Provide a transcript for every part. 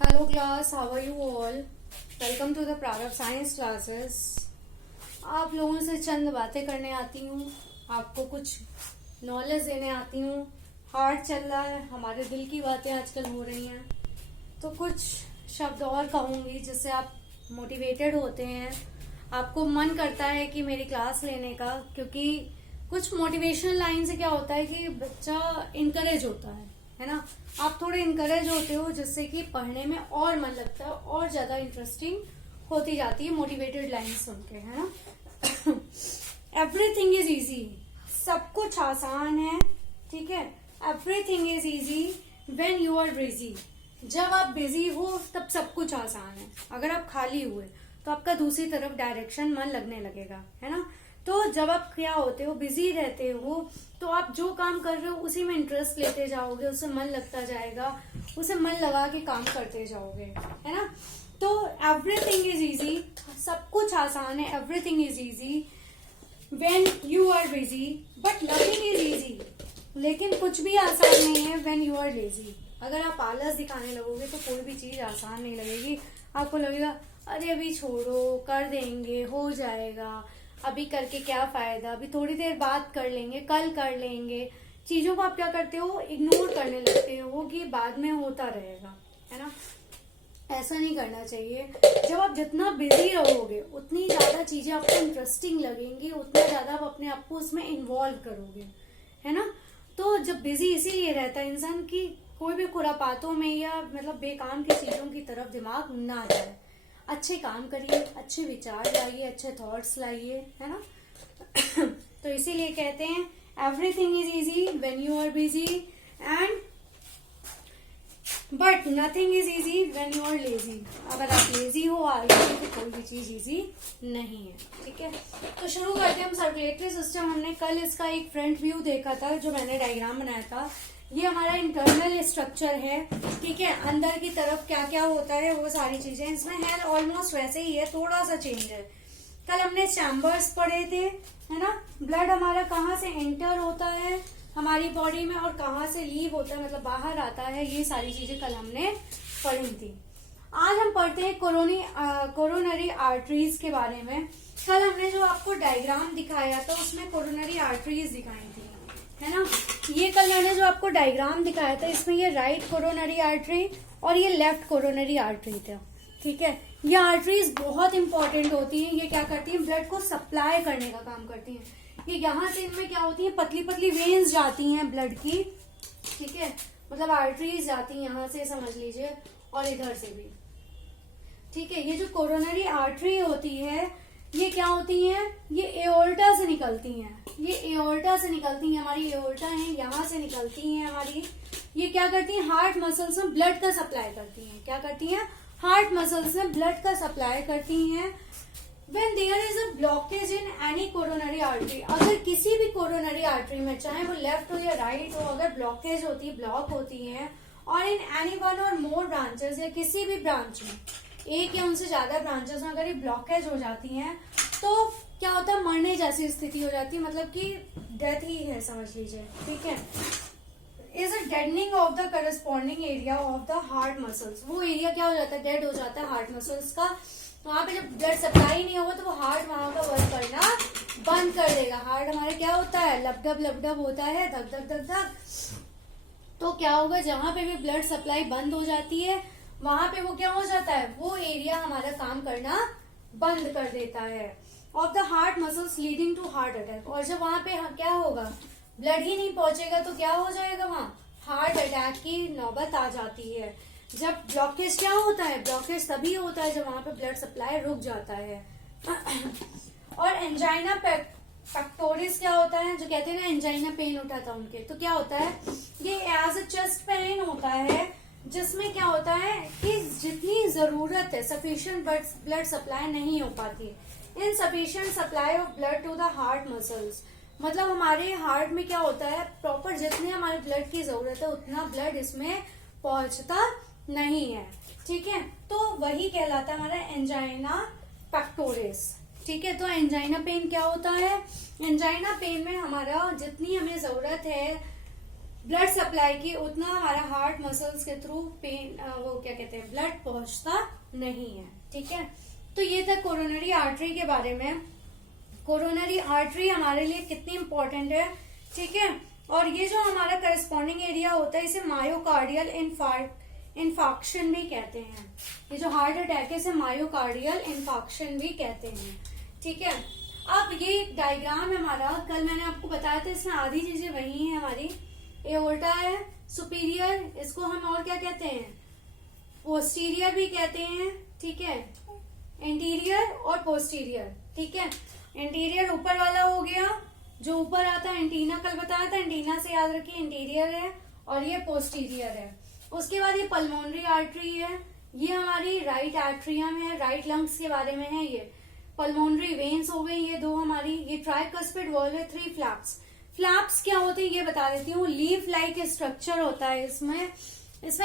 Hello class, how are you all? Welcome to the Prav Science classes. आप लोगों से चंद बातें करने आती हूँ, आपको कुछ नॉलेज देने आती हूँ. हार्ड चल रहा है, हमारे दिल की बातें आजकल हो रही हैं, तो कुछ शब्द और कहूँगी जिससे आप मोटिवेटेड होते हैं, आपको मन करता है कि मेरी क्लास लेने का, क्योंकि कुछ मोटिवेशनल लाइन से क्या होता है कि बच्चा इनकरेज होता है ना. आप थोड़े इनकरेज होते हो जिससे कि पढ़ने में और मन लगता है और ज्यादा इंटरेस्टिंग होती जाती है मोटिवेटेड लाइन सुन के, है ना. एवरीथिंग इज इजी, सब कुछ आसान है, ठीक है. Everything is easy when you are busy. जब आप बिजी हो तब सब कुछ आसान है. अगर आप खाली हुए तो आपका दूसरी तरफ डायरेक्शन मन लगने लगेगा, है ना. तो जब आप क्या होते हो, बिजी रहते हो, तो आप जो काम कर रहे हो उसी में इंटरेस्ट लेते जाओगे, उससे मन लगता जाएगा, उसे मन लगा के काम करते जाओगे, है ना. तो एवरीथिंग इज इजी, सब कुछ आसान है. Everything is easy when you are busy, but nothing is easy. लेकिन कुछ भी आसान नहीं है व्हेन यू आर लेजी. अगर आप आलस दिखाने लगोगे तो कोई भी चीज आसान नहीं लगेगी. आपको लगेगा अरे अभी छोड़ो, कर देंगे, हो जाएगा, अभी करके क्या फायदा, अभी थोड़ी देर बाद कर लेंगे, कल कर लेंगे. चीजों को आप क्या करते हो, इग्नोर करने लगते हो कि बाद में होता रहेगा, है ना. ऐसा नहीं करना चाहिए. जब आप जितना बिजी रहोगे उतनी ज्यादा चीजें आपको इंटरेस्टिंग लगेंगी, उतना ज्यादा आप अपने आप को उसमें इन्वॉल्व करोगे, है ना. तो जब बिजी इसीलिए रहता है इंसान की कोई भी खुरापातों में या मतलब बेकाम की चीजों की तरफ दिमाग ना जाए. अच्छे काम करिए, अच्छे विचार लाइए, अच्छे थॉट्स लाइए, है ना. तो इसीलिए कहते हैं everything is easy when you are busy and but nothing is easy when you are lazy. अगर आप लेजी हो आलसी तो कोई भी चीज इजी नहीं है, ठीक है. तो शुरू करते हैं हम. सर्कुलेटरी सिस्टम, हमने कल इसका एक फ्रंट व्यू देखा था जो मैंने डायग्राम बनाया था. ये हमारा इंटरनल स्ट्रक्चर है, ठीक है. अंदर की तरफ क्या क्या होता है वो सारी चीजें इसमें है, ऑलमोस्ट वैसे ही है, थोड़ा सा चेंज है. कल हमने चैम्बर्स पढ़े थे, है ना. ब्लड हमारा कहाँ से एंटर होता है हमारी बॉडी में और कहाँ से लीव होता है, मतलब बाहर आता है. ये सारी चीजें कल हमने पढ़ी थी. आज हम पढ़ते हैं कोरोनरी आर्टरीज के बारे में. कल हमने जो आपको डायग्राम दिखाया था उसमें कोरोनरी आर्टरीज दिखाई थी, है ना. ये कल मैंने जो आपको डायग्राम दिखाया था इसमें ये राइट कोरोनरी आर्टरी और ये लेफ्ट कोरोनरी आर्टरी था, ठीक है. ये आर्टरीज बहुत इंपॉर्टेंट होती हैं. ये क्या करती हैं, ब्लड को सप्लाई करने का काम करती हैं. ये यहाँ से इनमें क्या होती है, पतली पतली वेन्स जाती हैं ब्लड की, ठीक है. मतलब आर्टरीज जाती हैं यहाँ से, समझ लीजिए, और इधर से भी, ठीक है. ये जो कोरोनरी आर्टरी होती है ये क्या होती हैं, ये एओर्टा से निकलती हैं. ये एओर्टा से निकलती हैं, हमारी एओर्टा है यहाँ से निकलती हैं हमारी. ये क्या करती हैं, हार्ट मसल्स में ब्लड का सप्लाई करती हैं. क्या करती हैं, हार्ट मसल्स में ब्लड का सप्लाई करती हैं. When there is a blockage in any coronary artery, अगर किसी भी कोरोनरी आर्टरी में, चाहे वो लेफ्ट हो या राइट हो, अगर ब्लॉकेज होती है, ब्लॉक होती है, और इन एनी वन और मोर ब्रांचेस, या किसी भी ब्रांच में, एक या उनसे ज्यादा ब्रांचेस में अगर ये ब्लॉकेज हो जाती हैं तो क्या होता है, मरने जैसी स्थिति हो जाती है, मतलब कि डेथ ही है, समझ लीजिए, ठीक है. Is a deadening of the corresponding area of the heart muscles. वो एरिया क्या हो जाता है, डेड हो जाता है हार्ट मसल्स का. वहां पे जब ब्लड सप्लाई नहीं होगा तो वो हार्ट वहां का वर्क करना बंद कर देगा. हार्ट हमारा क्या होता है, लबडब होता है, धक धक धक धक. तो क्या होगा, जहां पे भी ब्लड सप्लाई बंद हो जाती है वहां पे वो क्या हो जाता है, वो एरिया हमारा काम करना बंद कर देता है. Of the heart muscles leading to heart attack. और जब वहां पे क्या होगा, ब्लड ही नहीं पहुंचेगा तो क्या हो जाएगा, वहां हार्ट अटैक की नौबत आ जाती है. जब ब्लॉकेज क्या होता है, ब्लॉकेज तभी होता है जब वहां पे ब्लड सप्लाई रुक जाता है. और एंजाइना पेक्टोरिस क्या होता है, जो कहते हैं ना एंजाइना पेन उठा था उनके, तो क्या होता है, ये एज अ चेस्ट पेन होता है जिसमें क्या होता है कि जितनी जरूरत है सफिशिएंट ब्लड सप्लाई नहीं हो पाती. Insufficient supply of blood to the heart muscles, मतलब हमारे हार्ट में क्या होता है, प्रॉपर जितने हमारे ब्लड की जरूरत है उतना ब्लड इसमें पहुंचता नहीं है, ठीक है. तो वही कहलाता है हमारा एंजाइना पेक्टोरिस, ठीक है. तो एंजाइना पेन क्या होता है, एंजाइना पेन में हमारा जितनी हमें जरूरत है ब्लड सप्लाई की उतना हमारा हार्ट मसल्स के थ्रू पेन वो क्या कहते हैं ब्लड पहुंचता नहीं है। ठीक है, तो ये था कोरोनरी आर्टरी के बारे में। कोरोनरी आर्टरी हमारे लिए कितनी इंपॉर्टेंट है। ठीक है, और ये जो हमारा करस्पॉन्डिंग एरिया होता है इसे मायोकार्डियल इन्फाक्शन भी कहते हैं। ये जो हार्ट अटैक है इसे मायोकार्डियल इन्फाक्शन भी कहते हैं। ठीक है, अब ये डायग्राम है हमारा, कल मैंने आपको बताया था, इसमें आधी चीजें वही है हमारी। एओर्टा है सुपीरियर, इसको हम और क्या कहते हैं, पोस्टीरियर भी कहते हैं। ठीक है, इंटीरियर और पोस्टीरियर। ठीक है, इंटीरियर ऊपर वाला हो गया, जो ऊपर आता है एंटीना, कल बताया था, एंटीना से याद रखिए इंटीरियर है, और ये पोस्टीरियर है। उसके बाद ये पल्मोनरी आर्टरी है, ये हमारी राइट एट्रियम है, राइट लंग्स के बारे में है। ये पल्मोनरी वेन्स हो गई ये दो हमारी। ये ट्राइकस्पिड वॉल्व है, 3 फ्लैप्स। फ्लैप्स क्या होते हैं ये बता देती हूँ। लीफ लाइक स्ट्रक्चर होता है इसमें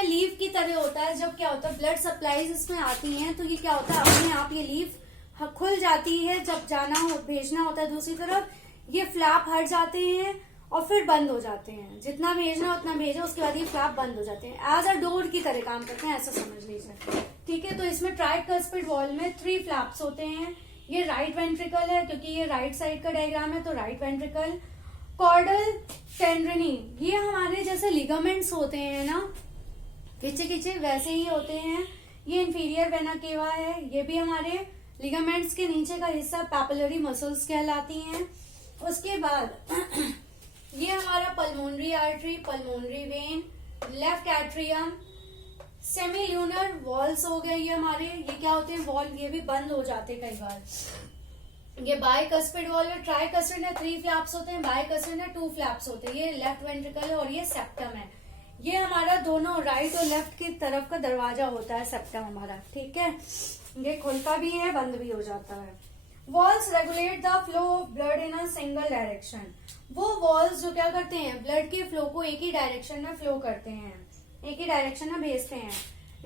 लीफ की तरह होता है। जब क्या होता है ब्लड सप्लाईज इसमें आती हैं तो ये क्या होता है अपने आप ये लीफ खुल जाती है। जब जाना हो भेजना होता है दूसरी तरफ ये फ्लैप हट जाते हैं और फिर बंद हो जाते हैं। जितना भेजना उतना भेजो, उसके बाद ये फ्लैप बंद हो जाते हैं। एज अ डोर की तरह काम करते हैं, ऐसा समझ लीजिए। ठीक है, तो इसमें ट्राइकस्पिड वॉल्व में 3 फ्लैप्स होते हैं। ये राइट वेंट्रिकल है, क्योंकि ये राइट साइड का डायग्राम है तो राइट वेंट्रिकल। कॉर्डल टेंड्रनी, ये हमारे जैसे लिगामेंट्स होते हैं ना, खिंचे खिंचे वैसे ही होते हैं। ये इंफीरियर वेना केवा है, ये भी हमारे लिगामेंट्स के नीचे का हिस्सा पैपिलरी मसल्स कहलाती हैं। उसके बाद ये हमारा pulmonary artery, pulmonary vein, left atrium, सेमील्यूनर walls हो गए ये हमारे। ये क्या होते हैं वॉल्व, ये भी बंद हो जाते हैं कई बार। ये बाइकस्पिड वॉल्व है, ट्राइकस्पिड में 3 फ्लैप्स होते हैं, बाइकस्पिड में 2 फ्लैप्स होते हैं। ये लेफ्ट वेंट्रिकल है और ये सेप्टम है। ये हमारा दोनों राइट और लेफ्ट की तरफ का दरवाजा होता है सेप्टम हमारा। ठीक है, ये खुलता भी है बंद भी हो जाता है। Walls regulate the flow of blood in a single direction. वो वॉल्स जो क्या करते हैं ब्लड के फ्लो को एक ही डायरेक्शन में फ्लो करते हैं, एक ही डायरेक्शन में भेजते हैं।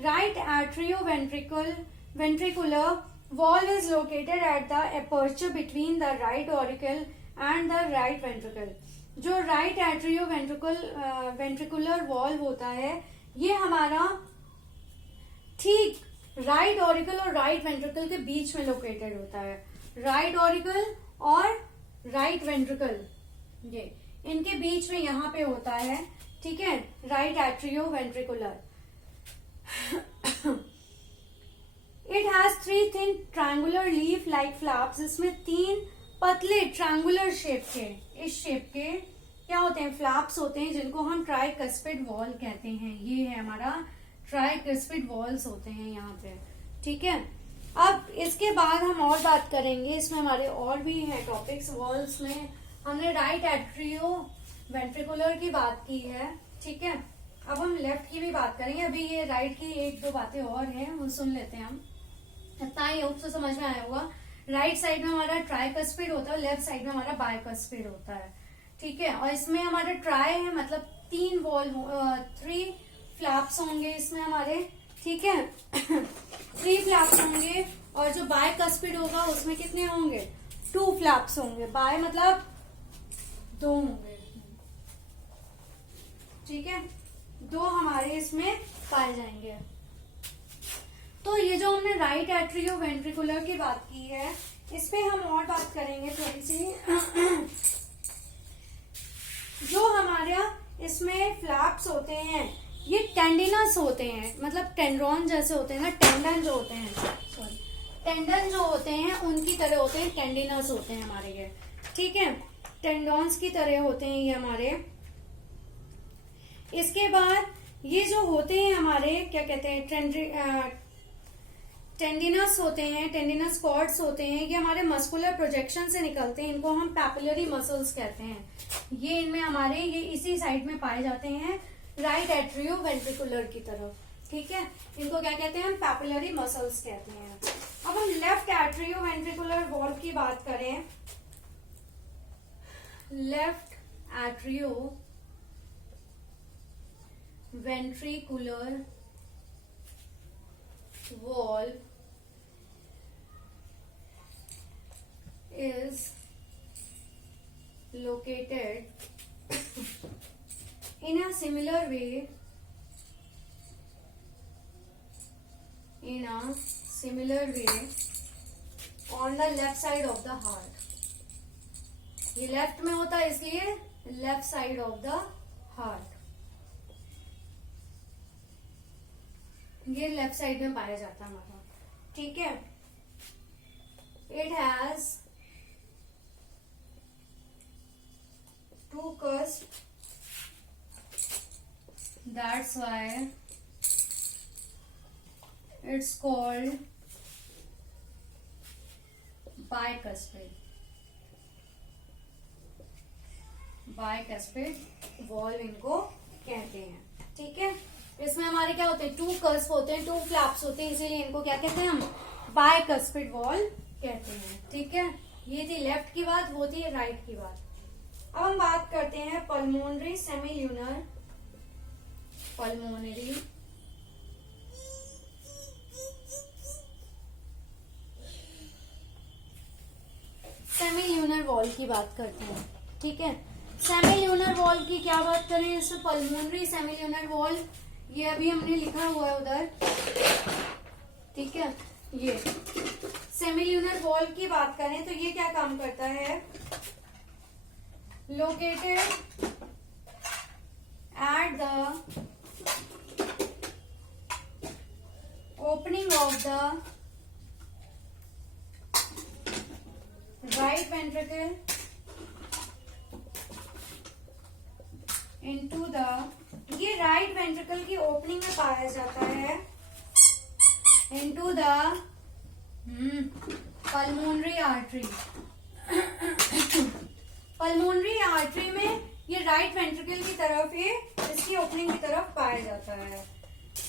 Right atrioventricular valve is located at the aperture between the right auricle and the right ventricle. जो राइट एट्रियो वेंट्रिकुलर वॉल्व होता है ये हमारा ठीक राइट ऑरिकल और राइट वेंट्रिकल के बीच में लोकेटेड होता है। राइट ऑरिकल और राइट वेंट्रिकल ये इनके बीच में यहाँ पे होता है। ठीक है, right atrio ventricular. It has 3 thin triangular leaf like flaps. इसमें 3 पतले ट्रायंगुलर शेप के, इस शेप के क्या होते हैं फ्लैप्स होते हैं, जिनको हम ट्राइकस्पिड वॉल कहते हैं। ये है हमारा ट्राइकस्पिड वॉल्स होते हैं यहाँ पे। ठीक है, अब इसके बाद हम और बात करेंगे, इसमें हमारे और भी हैं टॉपिक्स। वॉल्स में हमने राइट एट्रियो वेंट्रिकुलर की बात की है। ठीक है, अब हम लेफ्ट की भी बात करेंगे। अभी ये राइट की 1-2 बातें और हैं, वो सुन लेते हैं हम। इतना ही होप से समझ में आया होगा। राइट साइड में हमारा ट्राइकस्पिड होता है, लेफ्ट साइड में हमारा बाइकस्पिड होता है। ठीक है, और इसमें हमारा ट्राई है मतलब 3 फ्लैप्स होंगे इसमें हमारे। ठीक है 3 फ्लैप्स होंगे, और जो बाइकस्पिड होगा उसमें कितने होंगे 2 फ्लैप्स होंगे। बाय मतलब 2 होंगे। ठीक है, 2 हमारे इसमें पाए जाएंगे। तो ये जो हमने राइट एट्रियो वेंट्रिकुलर की बात की है, इस पे हम और बात करेंगे थोड़ी सी। जो हमारा इसमें फ्लैप्स होते हैं ये टेंडिनस होते हैं, मतलब टेंड्रॉन जैसे होते हैं ना, टेंडन जो होते हैं, सॉरी टेंडन जो होते हैं उनकी तरह होते हैं, टेंडिनस होते हैं हमारे ये। ठीक है, टेंडॉन्स की तरह होते हैं ये हमारे। इसके बाद ये जो होते हैं हमारे क्या कहते हैं टेंडिनस होते हैं, टेंडिनस कॉर्ड्स होते हैं। ये हमारे मस्कुलर प्रोजेक्शन से निकलते हैं, इनको हम पैपिलरी मसल्स कहते हैं। ये इनमें हमारे ये इसी साइड में पाए जाते हैं राइट एट्रियो वेंट्रिकुलर की तरफ। ठीक है, इनको क्या कहते हैं हम पैपिलरी मसल्स कहते हैं। अब हम लेफ्ट एट्रियो वेंट्रिकुलर वॉल्व की बात करें। Left atrio ventricular valve is located in a similar way, on the left side of the heart. ये लेफ्ट में होता है इसलिए left side of the heart, ये लेफ्ट साइड में पाया जाता है हमारा, ठीक है। It has 2 cusps, that's why it's called bicuspid valve इनको कहते हैं, ठीक है। इसमें हमारे क्या होते हैं, 2 cusp होते हैं, 2 फ्लैप्स होते हैं, इसीलिए इनको क्या कहते हैं हम, bicuspid वॉल्व कहते हैं, ठीक है। ये थी लेफ्ट की बात, वो थी राइट की बात। अब हम बात करते हैं पल्मोनरी सेमील्यूनर वॉल की बात करते हैं, ठीक है। सेमील्यूनर वॉल की क्या बात करें, इसमें पल्मोनरी सेमील्यूनर वॉल, ये अभी हमने लिखा हुआ है उधर, ठीक है। ये सेमील्यूनर वॉल की बात करें तो ये क्या काम करता है, located at the opening of the right ventricle into the, ये राइट वेंट्रिकल की ओपनिंग में पाया जाता है, into the pulmonary artery. Pulmonary artery में ये राइट वेंट्रिकल की तरफ, ये इसकी ओपनिंग की तरफ पाया जाता है।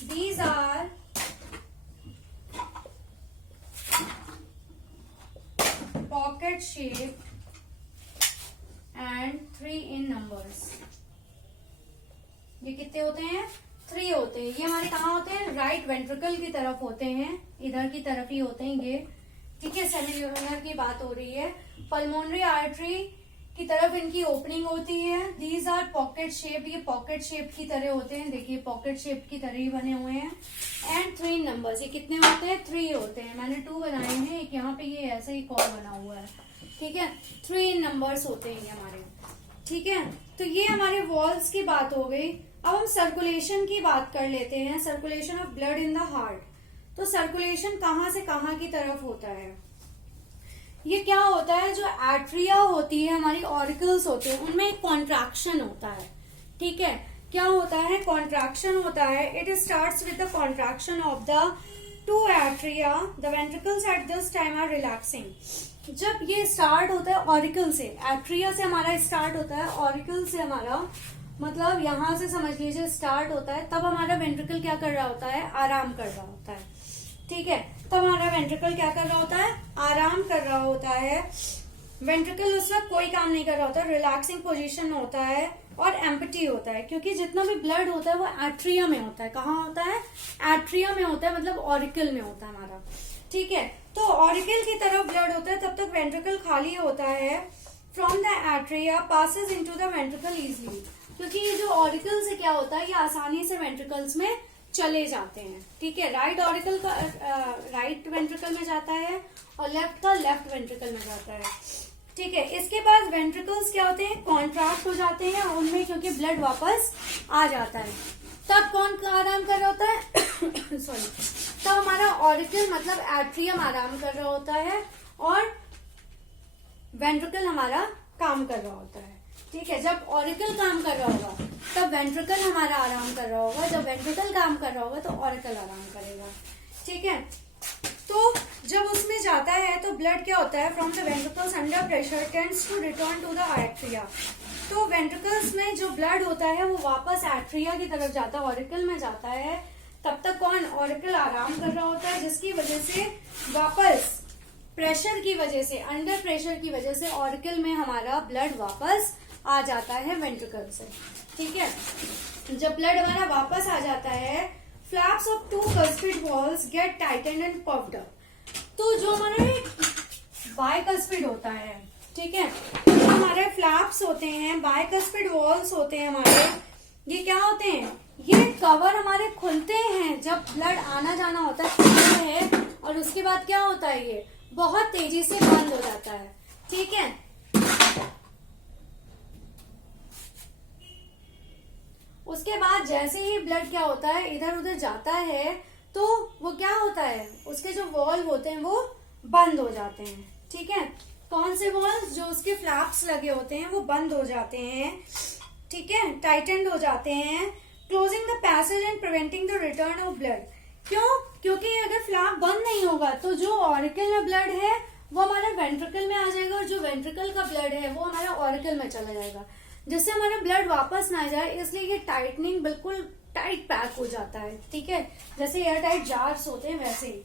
These are pocket shape and 3 in numbers। ये कितने होते हैं, 3 होते हैं। ये हमारे कहाँ होते हैं, राइट वेंट्रिकल की तरफ होते हैं, इधर की तरफ ही होते हैं ये, ठीक है। सेमील्यूनर की बात हो रही है। पल्मोनरी आर्टरी की तरफ इनकी ओपनिंग होती है। दीज आर पॉकेट शेप, ये पॉकेट शेप की तरह होते हैं, देखिए पॉकेट शेप की तरह ही बने हुए हैं। एंड 3 नंबर्स, ये कितने होते हैं, 3 होते हैं। मैंने 2 बनाए हैं, एक यहाँ पे ये ऐसा ही कॉल बना हुआ है, ठीक है। 3 नंबर्स होते हैं ये हमारे, ठीक है। तो ये हमारे वॉल्स की बात हो गई। अब हम सर्कुलेशन की बात कर लेते हैं, circulation of blood in the heart. तो सर्कुलेशन कहाँ से कहाँ की तरफ होता है, ये क्या होता है, जो एट्रिया होती है हमारी, ऑरिकल्स होते हैं, उनमें एक कॉन्ट्रैक्शन होता है, ठीक है। क्या होता है, कॉन्ट्रैक्शन होता है। It starts with the contraction of the 2 atria, the ventricles at this time are relaxing. जब ये स्टार्ट होता है ऑरिकल से, एट्रिया से हमारा स्टार्ट होता है, ऑरिकल से हमारा मतलब यहां से समझ लीजिए स्टार्ट होता है, तब हमारा वेंट्रिकल क्या कर रहा होता है, आराम कर रहा होता है, ठीक है। तब हमारा वेंट्रिकल क्या कर रहा होता है, आराम कर रहा होता है। वेंट्रिकल उस वक्त कोई काम नहीं कर रहा होता, रिलैक्सिंग पोजीशन में होता है और एम्प्टी होता है, क्योंकि जितना भी ब्लड होता है वो एट्रिया में होता है। कहाँ होता है, एट्रिया में होता है, मतलब ऑरिकल में होता है हमारा, ठीक है। तो ऑरिकल की तरफ ब्लड होता है, तब तक वेंट्रिकल खाली होता है। From the atria passes into the ventricle easily, क्योंकि ये जो ऑरिकल से क्या होता है, ये आसानी से वेंट्रिकल्स में चले जाते हैं, ठीक है। राइट ऑरिकल का राइट वेंट्रिकल में जाता है और लेफ्ट का लेफ्ट वेंट्रिकल में जाता है, ठीक है। इसके बाद वेंट्रिकल्स क्या होते हैं, कॉन्ट्रैक्ट हो जाते हैं उनमें, क्योंकि ब्लड वापस आ जाता है। तब कौन आराम कर रहा होता है सॉरी, तब हमारा ऑरिकल मतलब एट्रियम आराम कर रहा होता है और वेंट्रिकल हमारा काम कर रहा होता है, ठीक है। जब ऑरिकल काम कर रहा होगा तब वेंट्रिकल हमारा आराम कर रहा होगा, जब वेंट्रिकल काम कर रहा होगा तो ऑरिकल आराम करेगा, ठीक है। तो जब उसमें जाता है तो ब्लड क्या होता है, from the ventricles under pressure tends to return to the atria. तो वेंट्रिकल्स में जो ब्लड होता है वो वापस एट्रिया की तरफ जाता है, ऑरिकल में जाता है। तब तक कौन, ऑरिकल आराम कर रहा होता है, जिसकी वजह से वापस प्रेशर की वजह से, अंडर प्रेशर की वजह से ऑरिकल में हमारा ब्लड वापस आ जाता है वेंट्रिकल से, ठीक है। जब ब्लड हमारा वापस आ जाता है, flaps of 2 cuspid walls get tightened and puffed up। तो जो हमारा बाइकस्पिड होता है, ठीक है, तो हमारे फ्लैप्स होते हैं, बाइकस्पिड वॉल्स होते हैं हमारे, ये क्या होते हैं, ये कवर हमारे खुलते हैं जब ब्लड आना जाना होता है, खुलते हैं और उसके बाद क्या होता है, ये बहुत तेजी से बंद हो जाता है। ठीक है, उसके बाद जैसे ही ब्लड क्या होता है इधर उधर जाता है तो वो क्या होता है, उसके जो वॉल्व होते हैं वो बंद हो जाते हैं। ठीक है, कौन से वॉल्व, जो उसके फ्लैप्स लगे होते हैं वो बंद हो जाते हैं। ठीक है, टाइटेंड हो जाते हैं, closing the passage and preventing the return of blood. क्यों, क्योंकि अगर फ्लैप बंद नहीं होगा तो जो ऑरिकल में ब्लड है वो हमारे वेंट्रिकल में आ जाएगा और जो वेंट्रिकल का ब्लड है वो हमारे ऑरिकल में चला जाएगा, जिससे हमारा ब्लड वापस ना जाए। इसलिए ये टाइटनिंग बिल्कुल टाइट पैक हो जाता है। ठीक है, जैसे एयर टाइट जार्स होते हैं वैसे ही।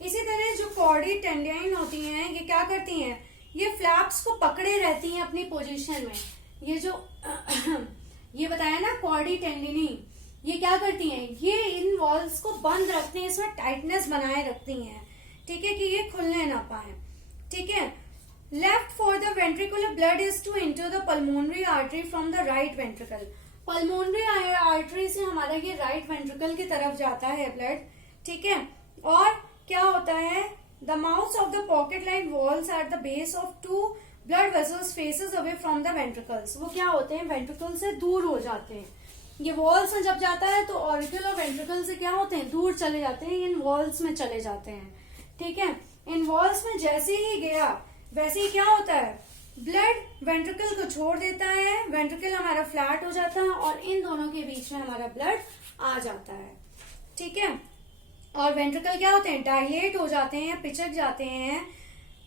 इसी तरह जो कॉर्डी टेंडाइन होती हैं ये क्या करती हैं, ये फ्लैप्स को पकड़े रहती हैं अपनी पोजीशन में। ये जो ये बताया ना कॉर्डी टेंडिनी, ये क्या करती हैं, ये इन वॉल्स को बंद रखती हैं, इसमें टाइटनेस बनाए रखती हैं। ठीक है, कि ये खुलने ना पाए। ठीक है, left for the ventricular blood is to enter the pulmonary artery from the right ventricle. Pulmonary artery से हमारा ये राइट वेंट्रिकल की तरफ जाता है ब्लड। ठीक है, और क्या होता है, the mouth of the pocket line walls at the base of two blood vessels faces away from the ventricles. वो क्या होते हैं, वेंट्रिकल से दूर हो जाते हैं। ये वॉल्स में जब जाता है तो ऑरिकल और वेंट्रिकल से क्या होते हैं, दूर चले जाते हैं, इन वॉल्स में चले जाते हैं। ठीक है, इन वॉल्स में जैसे ही गया वैसे ही क्या होता है, ब्लड वेंट्रिकल को छोड़ देता है, वेंट्रिकल हमारा फ्लैट हो जाता है और इन दोनों के बीच में हमारा ब्लड आ जाता है। ठीक है, और वेंट्रिकल क्या होते हैं, डायलेट हो जाते हैं, पिचक जाते हैं।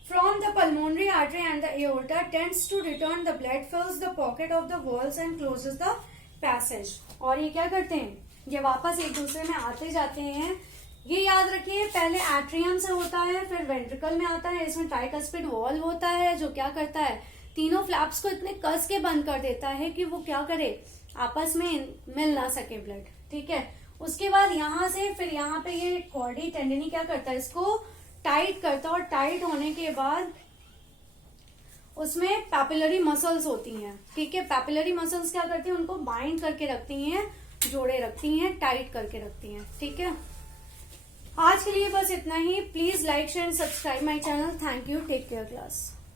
From the pulmonary artery and the aorta tends to return the blood, fills the pocket of the walls and closes the passage. और ये क्या करते हैं, ये वापस एक दूसरे में आते जाते हैं। ये याद रखिए, पहले एट्रियम से होता है, फिर वेंट्रिकल में आता है। इसमें ट्राइकस्पिड वॉल्व होता है जो क्या करता है, तीनों फ्लैप्स को इतने कस के बंद कर देता है कि वो क्या करे, आपस में मिल ना सके ब्लड। ठीक है, उसके बाद यहाँ से फिर यहाँ पे ये कॉर्डी टेंडिनी क्या करता है, इसको टाइट करता है और टाइट होने के बाद उसमें पैपिलरी मसल्स होती हैं। ठीक है, पैपिलरी मसल्स क्या करती हैं, उनको बाइंड करके रखती हैं, जोड़े रखती हैं, टाइट करके रखती हैं। ठीक है, आज के लिए बस इतना ही। Please like share and subscribe my channel. Thank you, take care class.